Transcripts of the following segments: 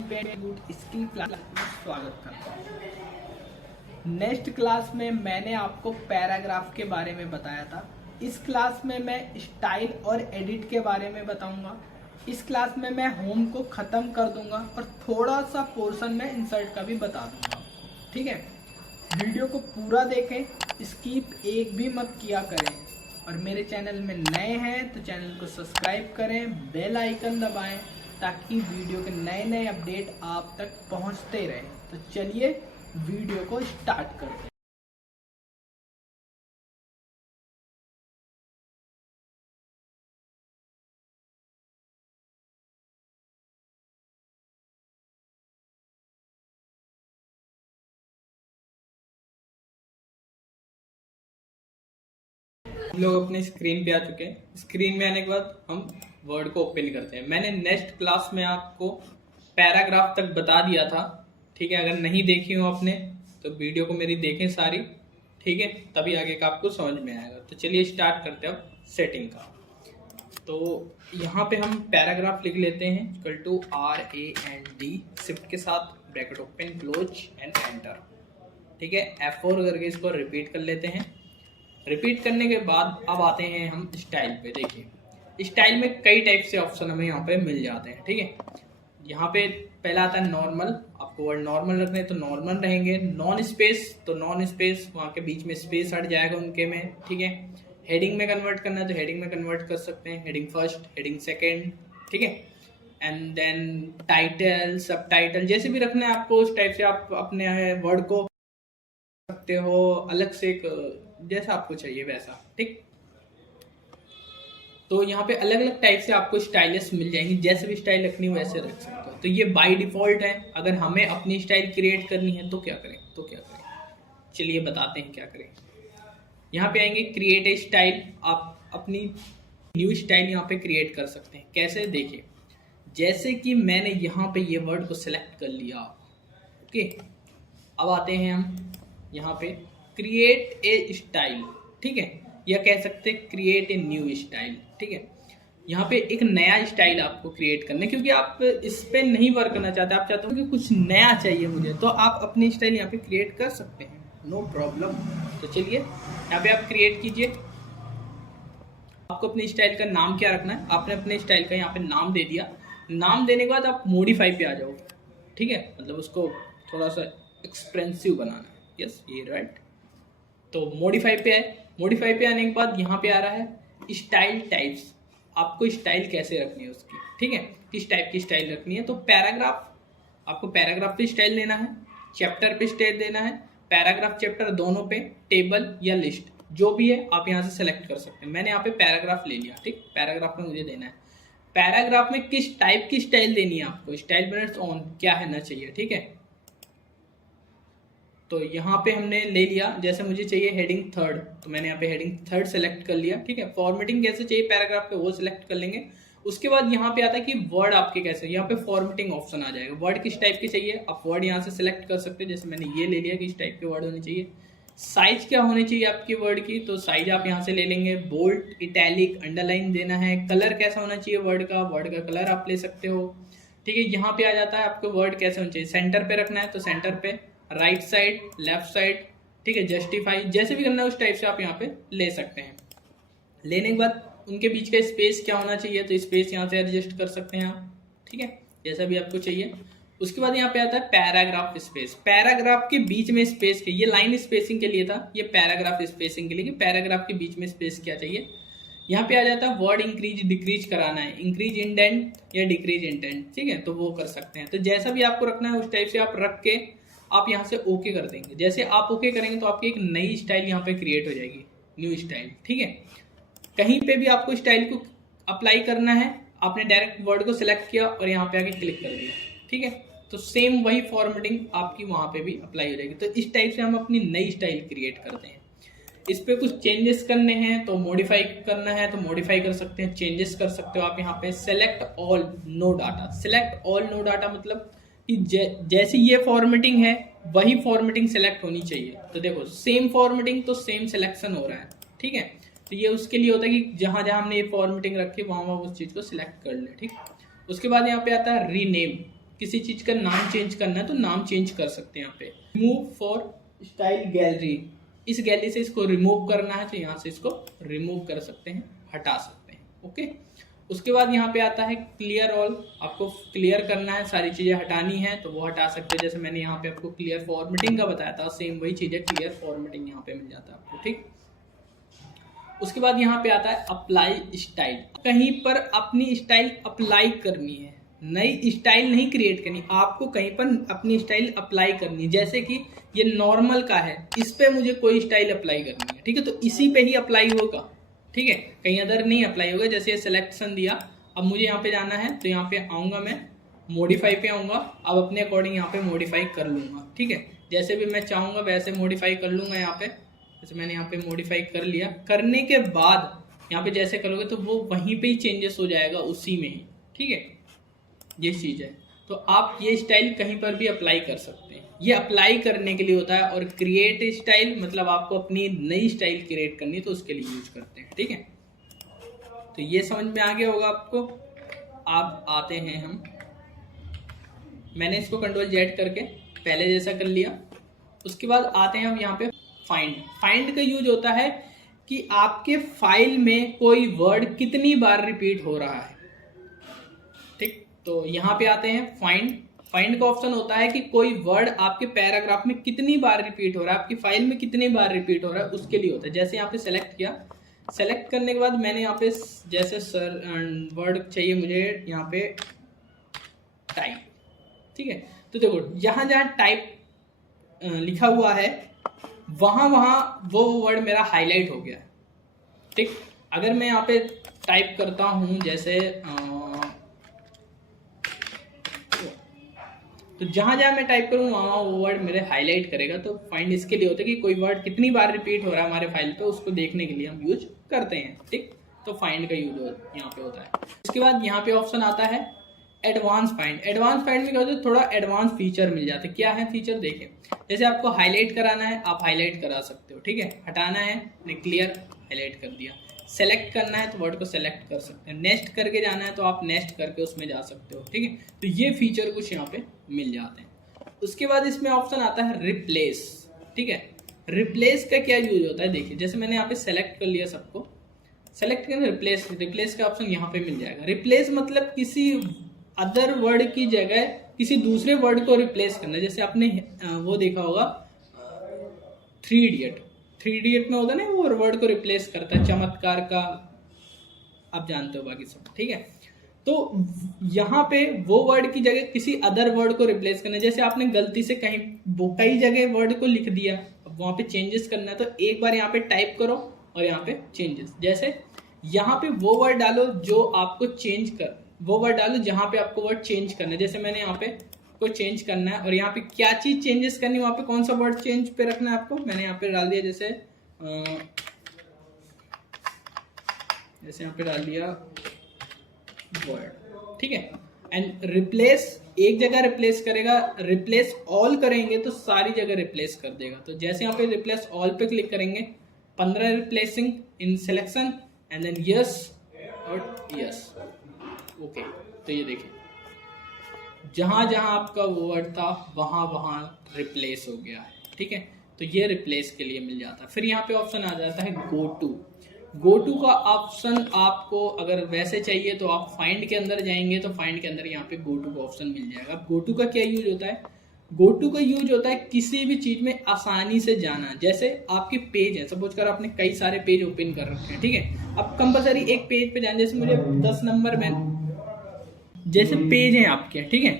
Good skill class में स्वागत करता हूँ। नेक्स्ट क्लास में मैंने आपको पैराग्राफ के बारे में बताया था। इस क्लास में मैं स्टाइल और एडिट के बारे में बताऊंगा। इस क्लास में मैं होम को ख़त्म कर दूंगा और थोड़ा सा पोर्शन में इंसर्ट का भी बता दूंगा। ठीक है, वीडियो को पूरा देखें, स्किप एक भी मत किया करें। और मेरे चैनल में नए हैं तो चैनल को सब्सक्राइब करें, बेल आइकन दबाएं ताकि वीडियो के नए नए अपडेट आप तक पहुंचते रहें। तो चलिए वीडियो को स्टार्ट करते हैं। लोग अपने स्क्रीन पे आ चुके हैं। स्क्रीन में आने के बाद हम वर्ड को ओपन करते हैं। मैंने नेक्स्ट क्लास में आपको पैराग्राफ तक बता दिया था। ठीक है, अगर नहीं देखी हो आपने तो वीडियो को मेरी देखें सारी। ठीक है, तभी आगे का आपको समझ में आएगा। तो चलिए स्टार्ट करते हैं अब सेटिंग का। तो यहाँ पे हम पैराग्राफ लिख लेते हैं इक्वल टू RAND शिफ्ट के साथ bracket open close and enter. ठीक है, F4 करके इसको रिपीट कर लेते हैं। रिपीट करने के बाद अब आते हैं हम स्टाइल पे। देखिए स्टाइल में कई टाइप से ऑप्शन हमें यहाँ पे मिल जाते हैं। ठीक है, यहाँ पे पहला आता है नॉर्मल। आपको वर्ड नॉर्मल रखने तो नॉर्मल रहेंगे। नॉन स्पेस तो नॉन स्पेस, वहाँ के बीच में स्पेस हट जाएगा उनके में। ठीक है, हेडिंग में कन्वर्ट करना है तो हेडिंग में कन्वर्ट कर सकते हैं, हेडिंग फर्स्ट, हेडिंग सेकेंड। ठीक है, एंड देन टाइटल, सब टाइटल जैसे भी रखना है आपको उस टाइप से आप अपने वर्ड को सकते हो अलग से, एक जैसा आपको चाहिए वैसा। ठीक, तो यहाँ पे अलग अलग टाइप से आपको स्टाइलिश मिल जाएंगी, जैसे भी स्टाइल रखनी हो वैसे रख सकते हो। तो ये बाय डिफॉल्ट है। अगर हमें अपनी स्टाइल क्रिएट करनी है तो क्या करें चलिए बताते हैं क्या करें। यहाँ पे आएंगे क्रिएट ए स्टाइल। आप अपनी न्यू स्टाइल यहाँ पे क्रिएट कर सकते हैं। कैसे, देखिए जैसे कि मैंने यहाँ पे ये वर्ड को सिलेक्ट कर लिया। ओके, अब आते हैं हम यहाँ पे क्रिएट ए स्टाइल। ठीक है, या कह सकते हैं क्रिएट ए न्यू स्टाइल। ठीक है, यहाँ पे एक नया स्टाइल आपको क्रिएट करना है क्योंकि आप इस पे नहीं वर्क करना चाहते, आप चाहते हो कि कुछ नया चाहिए मुझे, तो आप अपनी स्टाइल यहाँ पे क्रिएट कर सकते हैं, नो प्रॉब्लम। तो चलिए यहाँ पे आप क्रिएट कीजिए। आपको अपनी स्टाइल का नाम क्या रखना है, आपने अपने स्टाइल का यहाँ पे नाम दे दिया। नाम देने के बाद आप मॉडिफाई पे आ जाओ। ठीक है, मतलब उसको थोड़ा सा एक्सप्रेसिव बनाना है। यस, ये राइट। तो मॉडिफाई पे है। मॉडिफाई पे आने के बाद यहाँ पे आ रहा है स्टाइल टाइप्स। आपको स्टाइल कैसे रखनी है उसकी। ठीक है, किस टाइप की स्टाइल रखनी है। तो पैराग्राफ, आपको पैराग्राफ पे स्टाइल देना है, चैप्टर पे स्टाइल देना है। पैराग्राफ चैप्टर दोनों पे, टेबल या लिस्ट जो भी है आप यहाँ से सेलेक्ट कर सकते हैं। मैंने यहाँ पे पैराग्राफ ले लिया। ठीक, पैराग्राफ में मुझे देना है। पैराग्राफ में किस टाइप की स्टाइल देनी है आपको, स्टाइल मिनट्स ऑन क्या है ना चाहिए। ठीक है, तो यहाँ पे हमने ले लिया, जैसे मुझे चाहिए हेडिंग थर्ड तो मैंने यहाँ पे हेडिंग थर्ड सेलेक्ट कर लिया। ठीक है, फॉर्मेटिंग कैसे चाहिए पैराग्राफ पे वो सिलेक्ट कर लेंगे। उसके बाद यहाँ पे आता है कि वर्ड आपके कैसे, यहाँ पे फॉर्मेटिंग ऑप्शन आ जाएगा। वर्ड किस टाइप के चाहिए आप वर्ड यहाँ से सिलेक्ट कर सकते हैं। जैसे मैंने ये ले लिया कि इस टाइप के वर्ड होने चाहिए। साइज क्या होनी चाहिए आपकी वर्ड की, तो साइज आप यहाँ से ले लेंगे। बोल्ड, इटैलिक, अंडरलाइन देना है। कलर कैसा होना चाहिए वर्ड का कलर आप ले सकते हो। ठीक है, यहाँ पे आ जाता है आपको वर्ड कैसे होना चाहिए। सेंटर पे रखना है तो सेंटर पे, राइट साइड, लेफ्ट साइड। ठीक है, जस्टिफाई, जैसे भी करना है उस टाइप से आप यहाँ पे ले सकते हैं। लेने के बाद उनके बीच का स्पेस क्या होना चाहिए, तो स्पेस यहाँ से एडजस्ट कर सकते हैं आप। ठीक है, जैसा भी आपको चाहिए। उसके बाद यहाँ पे आता है पैराग्राफ स्पेस। पैराग्राफ के बीच में स्पेस के, ये लाइन स्पेसिंग के लिए था, ये पैराग्राफ स्पेसिंग के लिए कि पैराग्राफ के बीच में स्पेस क्या चाहिए। यहाँ पे आ जाता है वर्ड इंक्रीज डिक्रीज कराना है, इंक्रीज इंडेंट या डिक्रीज इंडेंट। ठीक है, तो वो कर सकते हैं। तो जैसा भी आपको रखना है उस टाइप से आप रख के आप यहाँ से ओके कर देंगे। जैसे आप ओके करेंगे तो आपकी एक नई स्टाइल यहाँ पे क्रिएट हो जाएगी, न्यू स्टाइल। ठीक है, कहीं पे भी आपको स्टाइल को अप्लाई करना है, आपने डायरेक्ट वर्ड को सिलेक्ट किया और यहाँ पे आके क्लिक कर दिया। ठीक है, तो सेम वही फॉर्मेटिंग आपकी वहाँ पे भी अप्लाई हो जाएगी। तो इस टाइप से हम अपनी नई स्टाइल क्रिएट करते हैं। इस पे कुछ चेंजेस करने हैं तो मॉडिफाई करना है तो मॉडिफाई कर सकते हैं, चेंजेस कर सकते हो आप यहाँ पे। Select all know data. Select all know data मतलब कि जैसी ये फॉर्मेटिंग है वही फॉर्मेटिंग सेलेक्ट होनी चाहिए। तो देखो सेम फॉर्मेटिंग तो सेम सिलेक्शन हो रहा है। ठीक है, तो ये उसके लिए होता है कि जहाँ जहाँ हमने ये फॉर्मेटिंग रखी वहाँ वहाँ उस चीज़ को सिलेक्ट कर ले। ठीक, उसके बाद यहाँ पे आता है रीनेम। किसी चीज़ का नाम चेंज करना है तो नाम चेंज कर सकते हैं यहाँ पे। रिमूव फॉर स्टाइल गैलरी, इस गैलरी से इसको रिमूव करना है तो यहाँ से इसको रिमूव कर सकते हैं, हटा सकते हैं। ओके, उसके बाद यहाँ पे आता है क्लियर ऑल, आपको क्लियर करना है, सारी चीज़ें हटानी है तो वो हटा सकते हैं। जैसे मैंने यहाँ पे आपको क्लियर फॉर्मेटिंग का बताया था, सेम वही चीज़ है, क्लियर फॉर्मेटिंग यहाँ पे मिल जाता है आपको। ठीक, उसके बाद यहाँ पे आता है अप्लाई स्टाइल। कहीं पर अपनी स्टाइल अप्लाई करनी है, नई स्टाइल नहीं क्रिएट करनी, आपको कहीं पर अपनी स्टाइल अप्लाई करनी है। जैसे कि ये नॉर्मल का है, इस पे मुझे कोई स्टाइल अप्लाई करनी है, ठीक है, तो इसी पे ही अप्लाई होगा। ठीक है, कहीं अदर नहीं अप्लाई होगा। जैसे ये सिलेक्शन दिया, अब मुझे यहाँ पे जाना है तो यहाँ पे आऊँगा, मैं मॉडिफाई पे आऊँगा, अब अपने अकॉर्डिंग यहाँ पे मॉडिफाई कर लूँगा। ठीक है, जैसे भी मैं चाहूँगा वैसे मॉडिफाई कर लूँगा। यहाँ पे जैसे मैंने यहाँ पे मॉडिफाई कर लिया, करने के बाद यहाँ पे जैसे करोगे तो वो वहीं पे ही चेंजेस हो जाएगा, उसी में ही। ठीक है, ये चीज़ है, तो आप ये स्टाइल कहीं पर भी अप्लाई कर सकते हैं। ये अप्लाई करने के लिए होता है, और क्रिएट स्टाइल मतलब आपको अपनी नई स्टाइल क्रिएट करनी है तो उसके लिए यूज करते हैं। ठीक है, तो ये समझ में आ गया होगा आपको। आप आते हैं हम, मैंने इसको Ctrl+Z करके पहले जैसा कर लिया। उसके बाद आते हैं हम यहाँ पे फाइंड। फाइंड का यूज होता है कि आपके फाइल में कोई वर्ड कितनी बार रिपीट हो रहा है। ठीक, तो यहाँ पे आते हैं फाइंड। फाइंड का ऑप्शन होता है कि कोई वर्ड आपके पैराग्राफ में कितनी बार रिपीट हो रहा है, आपकी फाइल में कितनी बार रिपीट हो रहा है, उसके लिए होता है। जैसे यहाँ पे सेलेक्ट किया, सेलेक्ट करने के बाद मैंने यहाँ पे जैसे सर वर्ड चाहिए मुझे यहाँ पे टाइप। ठीक है, तो देखो जहाँ जहाँ टाइप लिखा हुआ है वहाँ वो वर्ड मेरा हाईलाइट हो गया। ठीक, अगर मैं यहाँ पे टाइप करता हूँ जैसे तो जहाँ जहाँ मैं टाइप करूँ वहाँ वो वर्ड मेरे हाईलाइट करेगा। तो फाइंड इसके लिए होता है कि कोई वर्ड कितनी बार रिपीट हो रहा है हमारे फाइल पे, उसको देखने के लिए हम यूज करते हैं। ठीक, तो फाइंड का यूज यहाँ पे होता है। उसके बाद यहाँ पे ऑप्शन आता है एडवांस फाइंड। एडवांस फाइंड में क्या होता है, थोड़ा एडवांस फीचर मिल जाते हैं। क्या है फीचर, देखिए जैसे आपको हाईलाइट कराना है आप हाईलाइट करा सकते हो। ठीक है, हटाना है, क्लियर हाईलाइट कर दिया। सेलेक्ट करना है तो वर्ड को सेलेक्ट कर सकते हैं। नेक्स्ट करके जाना है तो आप नेक्स्ट करके उसमें जा सकते हो। ठीक है, तो ये फीचर कुछ यहाँ पे मिल जाते हैं। उसके बाद इसमें ऑप्शन आता है रिप्लेस। ठीक है, रिप्लेस का क्या यूज होता है, देखिए जैसे मैंने यहाँ पे सेलेक्ट कर लिया, सबको सेलेक्ट करना, रिप्लेस, रिप्लेस का ऑप्शन यहाँ पे मिल जाएगा। रिप्लेस मतलब किसी अदर वर्ड की जगह किसी दूसरे वर्ड को रिप्लेस करना। जैसे आपने वो देखा होगा 3 इडियट, 3 इडियट में होता है ना, वो वर्ड को रिप्लेस करता है, चमत्कार का, आप जानते हो बाकी सब। ठीक है, तो यहाँ पे वो वर्ड की जगह किसी अदर वर्ड को रिप्लेस करना। जैसे आपने गलती से कई जगह वर्ड को लिख दिया, अब वहाँ पे चेंजेस करना है तो एक बार यहाँ पे टाइप करो और यहाँ पे चेंजेस। जैसे यहाँ पे वो वर्ड डालो जो आपको चेंज कर, वो वर्ड डालो जहाँ पे आपको वर्ड चेंज करना है। जैसे मैंने यहाँ पे को चेंज करना है और यहाँ पे क्या चीज़ चेंजेस करनी है, वहाँ पे कौन सा वर्ड चेंज पे रखना है आपको, मैंने यहाँ पे डाल दिया जैसे यहाँ पे डाल दिया वर्ड। ठीक है, एंड रिप्लेस एक जगह रिप्लेस करेगा, रिप्लेस ऑल करेंगे तो सारी जगह रिप्लेस कर देगा। तो जैसे यहाँ पे रिप्लेस ऑल पे क्लिक करेंगे, 15 replacing in selection and then yes और यस। ओके, तो ये देखिए जहाँ जहाँ आपका वर्ड था वहाँ रिप्लेस हो गया है। ठीक है, तो ये रिप्लेस के लिए मिल जाता है। फिर यहाँ पे ऑप्शन आ जाता है गो टू। गो टू का ऑप्शन आपको अगर वैसे चाहिए तो आप फाइंड के अंदर जाएंगे तो फाइंड के अंदर यहाँ पे गो टू का ऑप्शन मिल जाएगा। गो टू का क्या यूज होता है, गो टू का यूज होता है किसी भी चीज़ में आसानी से जाना। जैसे आपके पेज है, सपोज कर आपने कई सारे पेज ओपन कर रखे हैं। ठीक है, अब कंपलसरी एक पेज पे जाना, जैसे मुझे 10 नंबर में जैसे पेज हैं आपके। ठीक है,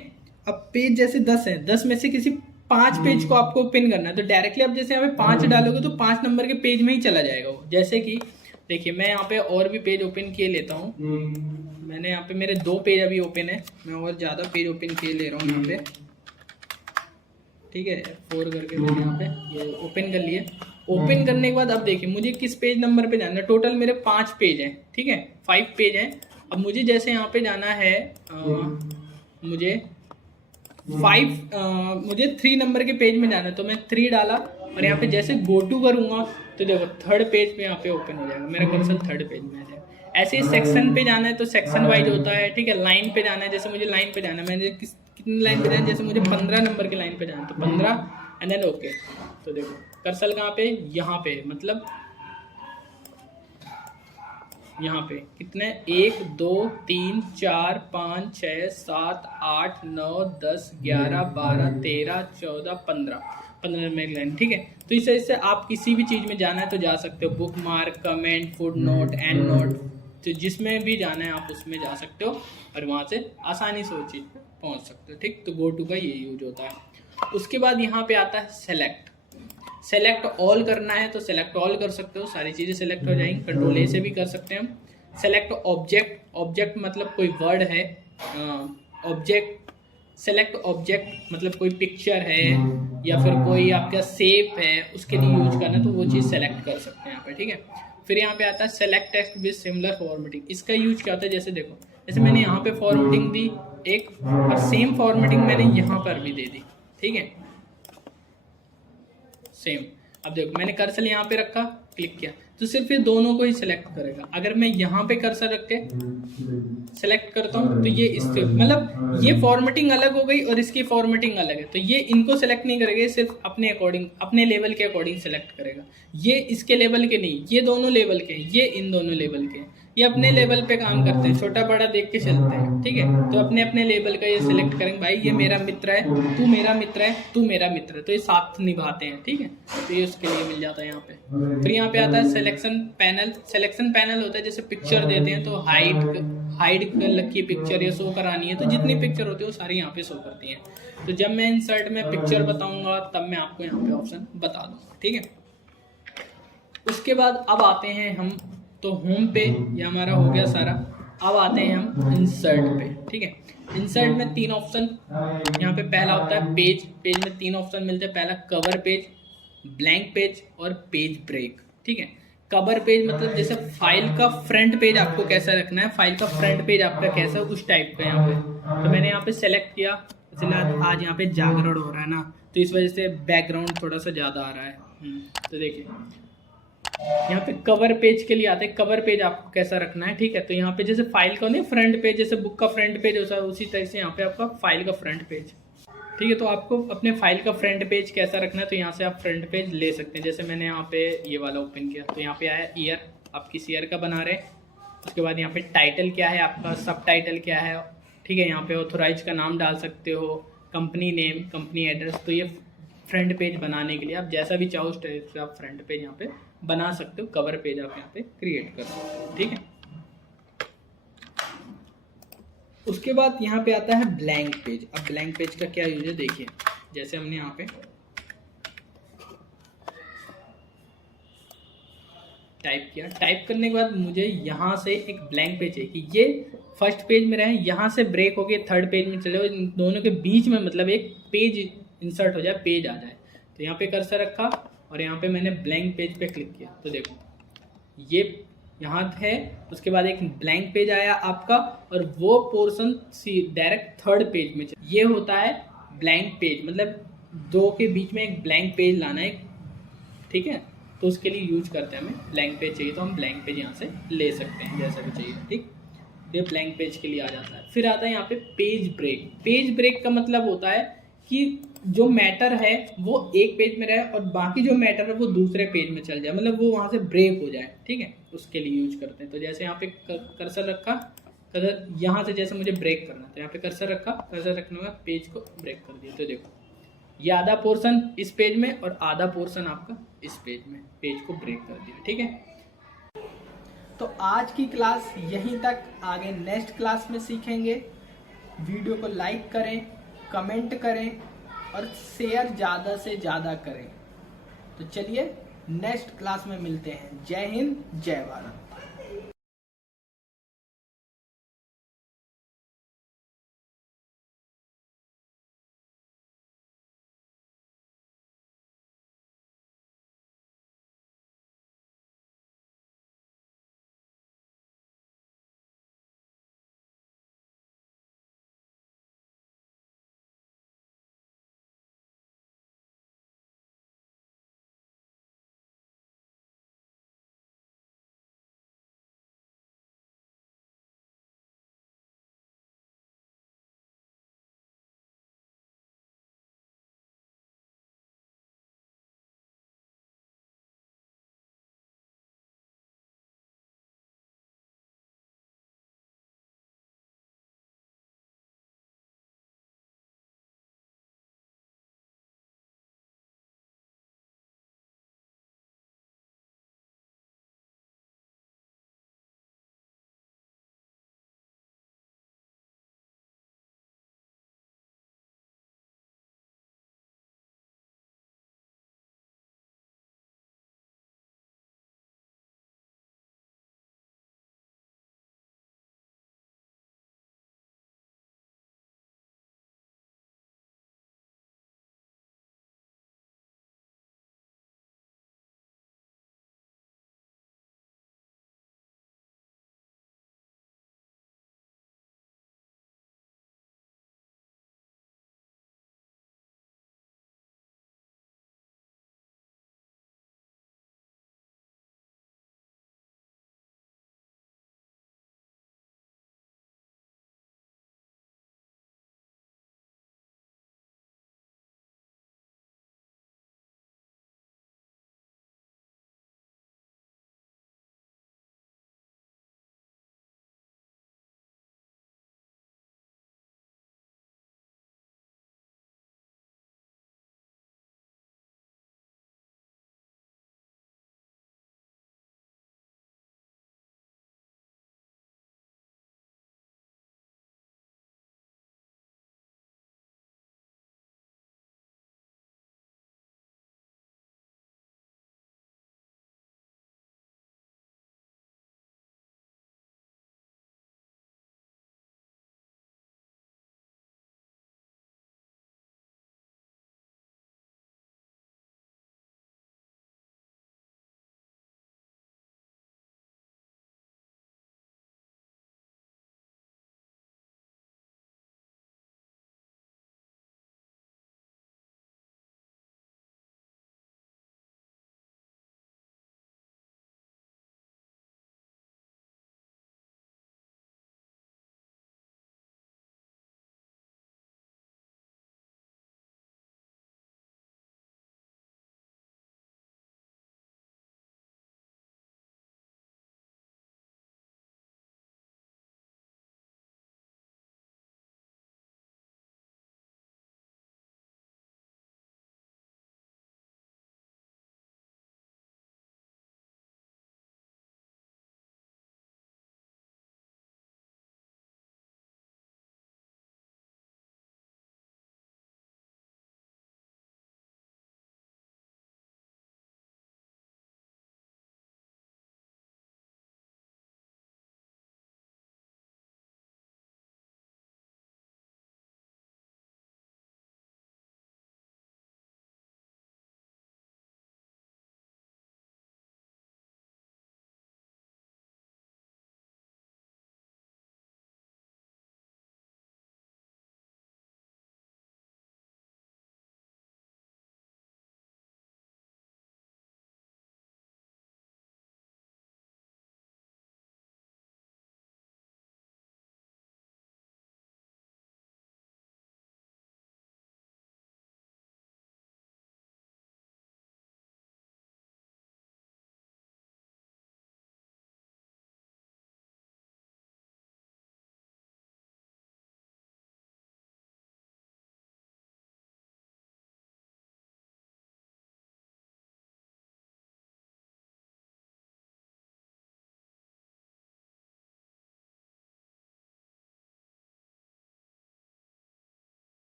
अब पेज जैसे 10 है, 10 में से किसी 5 पेज को आपको ओपन करना है तो डायरेक्टली आप जैसे यहाँ पे 5 डालोगे तो 5 नंबर के पेज में ही चला जाएगा वो। जैसे कि देखिए मैं यहाँ पे और भी पेज ओपन किए लेता हूँ। मैंने यहाँ पे मेरे 2 पेज अभी ओपन है, मैं और ज़्यादा पेज ओपन किए ले रहा हूँ यहाँ पे। ठीक है, 4 करके मैंने यहाँ पे ये ओपन कर लिए। ओपन करने के बाद अब देखिए मुझे किस पेज नंबर पे जाना है। टोटल मेरे 5 पेज हैं। ठीक है, 5 पेज हैं। अब मुझे जैसे यहाँ पे जाना है मुझे 3 नंबर के पेज में जाना है तो मैं 3 डाला और यहाँ पे जैसे गो टू करूँगा तो देखो 3rd पेज पे यहाँ पे ओपन हो जाएगा, मेरा कर्सर 3rd पेज में आ जाएगा। ऐसे ही सेक्शन पे जाना है तो सेक्शन वाइज होता है। ठीक है, लाइन पे जाना है, जैसे मुझे लाइन पे जाना है, मैंने कितनी लाइन पे जाए, जैसे मुझे 15 नंबर की लाइन पे जाना तो 15 एंड देन ओके। तो देखो कर्सर कहाँ पे, यहाँ पे, मतलब यहाँ पे कितने 1 2 3 4 5 6 7 8 9 10 11 12 13 14 15 में एक लाइन, ठीक है। तो इस तरह से आप किसी भी चीज़ में जाना है तो जा सकते हो, book mark, comment, foot note, and note, तो जिसमें भी जाना है आप उसमें जा सकते हो और वहाँ से आसानी से वो चीज़ पे पहुँच सकते हो, ठीक। तो गो टू का ये यूज होता है। उसके बाद यहाँ पे आता है सेलेक्ट। सेलेक्ट ऑल करना है तो सेलेक्ट ऑल कर सकते हो, सारी चीज़ें सेलेक्ट हो जाएंगी। कंट्रोल ए से भी कर सकते हैं हम। सेलेक्ट ऑब्जेक्ट, ऑब्जेक्ट मतलब कोई वर्ड है, ऑब्जेक्ट, सेलेक्ट ऑब्जेक्ट मतलब कोई पिक्चर है या फिर कोई आपका शेप है, उसके लिए यूज करना है तो वो चीज़ सेलेक्ट कर सकते हैं यहाँ पे, ठीक है। फिर यहाँ पे आता है select text with similar formatting. इसका यूज क्या होता है, जैसे देखो, जैसे मैंने यहाँ पे फॉर्मेटिंग दी एक, और सेम फॉर्मेटिंग मैंने यहाँ पर भी दे दी, ठीक है, सेम। अब देखो मैंने कर्सर यहाँ पे रखा, क्लिक किया तो सिर्फ ये दोनों को ही सिलेक्ट करेगा। अगर मैं यहाँ पे कर्सर रख के सिलेक्ट करता हूँ तो ये इससे, मतलब ये फॉर्मेटिंग अलग हो गई और इसकी फॉर्मेटिंग अलग है, तो ये इनको सेलेक्ट नहीं करेगा, सिर्फ अपने अकॉर्डिंग, अपने लेवल के अकॉर्डिंग सेलेक्ट करेगा। ये इसके लेवल के नहीं, ये दोनों लेवल के हैं, ये इन दोनों लेवल के हैं, ये अपने लेवल पे काम करते हैं, छोटा बड़ा देख के चलते हैं, ठीक है। तो अपने अपने लेवल का ये सिलेक्ट करेंगे, भाई ये मेरा मित्र है, तू मेरा मित्र है, तू मेरा मित्र है, तो ये साथ निभाते हैं, ठीक है। तो ये उसके लिए मिल जाता है यहाँ पे। फिर यहाँ पे आता है सिलेक्शन पैनल। सिलेक्शन पैनल होता है जैसे पिक्चर देते हैं तो हाइड की पिक्चर या शो करानी है, तो जितनी पिक्चर होती है वो सारी यहाँ पे शो करती हैं। तो जब मैं इंसर्ट में पिक्चर बताऊंगा तब मैं आपको यहाँ पे ऑप्शन बता दूंगा, ठीक है। उसके बाद अब आते हैं हम, तो होम पे ये हमारा हो गया सारा। अब आते हैं हम इंसर्ट पे, ठीक है। इंसर्ट में 3 ऑप्शन यहाँ पे, पहला होता है पेज। पेज में 3 ऑप्शन मिलते हैं, पहला कवर पेज, ब्लैंक पेज और पेज ब्रेक, ठीक है। कवर पेज मतलब जैसे फाइल का फ्रंट पेज आपको कैसा रखना है, फाइल का फ्रंट पेज आपका कैसा है, उस टाइप का यहाँ पे। तो मैंने यहाँ पे सेलेक्ट किया, इसलिए आज यहाँ पे जागरण हो रहा है ना, तो इस वजह से बैकग्राउंड थोड़ा सा ज़्यादा आ रहा है। तो देखिए यहाँ पे कवर पेज के लिए आते हैं, कवर पेज आपको कैसा रखना है, ठीक है। तो यहाँ पे जैसे फाइल का नहीं फ्रंट पेज, जैसे बुक का फ्रंट पेज होता है, उसी तरह से यहाँ पे आपका फाइल का फ्रंट पेज, ठीक है। तो आपको अपने फाइल का फ्रंट पेज कैसा रखना है, तो यहाँ से आप फ्रंट पेज ले सकते हैं। जैसे मैंने यहाँ पे ये वाला ओपन किया तो यहाँ पे आया ईयर, आप किस ईयर का बना रहे हैं। उसके बाद यहाँ पे टाइटल क्या है आपका, सब टाइटल क्या है, ठीक है। यहाँ पे ऑथोराइज का नाम डाल सकते हो, कंपनी नेम, कंपनी एड्रेस। तो ये फ्रंट पेज बनाने के लिए आप जैसा भी चाहो उस टाइप से आप फ्रंट पेज यहाँ पे बना सकते हो, कवर पेज आप यहाँ पे क्रिएट कर सकते हो, ठीक है। उसके बाद यहाँ पे आता है ब्लैंक पेज। अब ब्लैंक पेज का क्या यूज है, देखिए जैसे हमने यहाँ पे टाइप किया, टाइप करने के बाद मुझे यहाँ से एक ब्लैंक पेज है कि ये फर्स्ट पेज में रहे, यहाँ से ब्रेक हो गए थर्ड पेज में चले जाओ, इन दोनों के बीच में मतलब एक पेज इंसर्ट हो जाए, पेज आ जाए। तो यहाँ पे कर्सर रखा और यहाँ पे मैंने ब्लैंक पेज पे क्लिक किया, तो देखो ये यहाँ है। उसके बाद एक ब्लैंक पेज आया आपका और वो पोर्शन डायरेक्ट थर्ड पेज में ये होता है ब्लैंक पेज, मतलब 2 के बीच में एक ब्लैंक पेज लाना है, ठीक है। तो उसके लिए यूज करते हैं, हमें ब्लैंक पेज चाहिए तो हम ब्लैंक पेज यहाँ से ले सकते हैं जैसा भी चाहिए, ठीक। ये ब्लैंक पेज के लिए आ जाता है। फिर आता है यहाँ पे पेज ब्रेक। पेज ब्रेक का मतलब होता है कि जो मैटर है वो एक पेज में रहे और बाकी जो मैटर है वो दूसरे पेज में चल जाए, मतलब वो वहाँ से ब्रेक हो जाए, ठीक है। उसके लिए यूज करते हैं। तो जैसे यहाँ पे कर्सर रखा, कर्सर यहाँ से जैसे मुझे ब्रेक करना तो यहाँ पे कर्सर रखा, कर्सर रखने के बाद पेज को ब्रेक कर दिया। तो देखो ये आधा पोर्शन इस पेज में और आधा पोर्शन आपका इस पेज में, पेज को ब्रेक कर दिया, ठीक है। तो आज की क्लास यहीं तक, आगे नेक्स्ट क्लास में सीखेंगे। वीडियो को लाइक करें, कमेंट करें और शेयर ज़्यादा से ज़्यादा करें। तो चलिए नेक्स्ट क्लास में मिलते हैं। जय हिंद, जय भारत।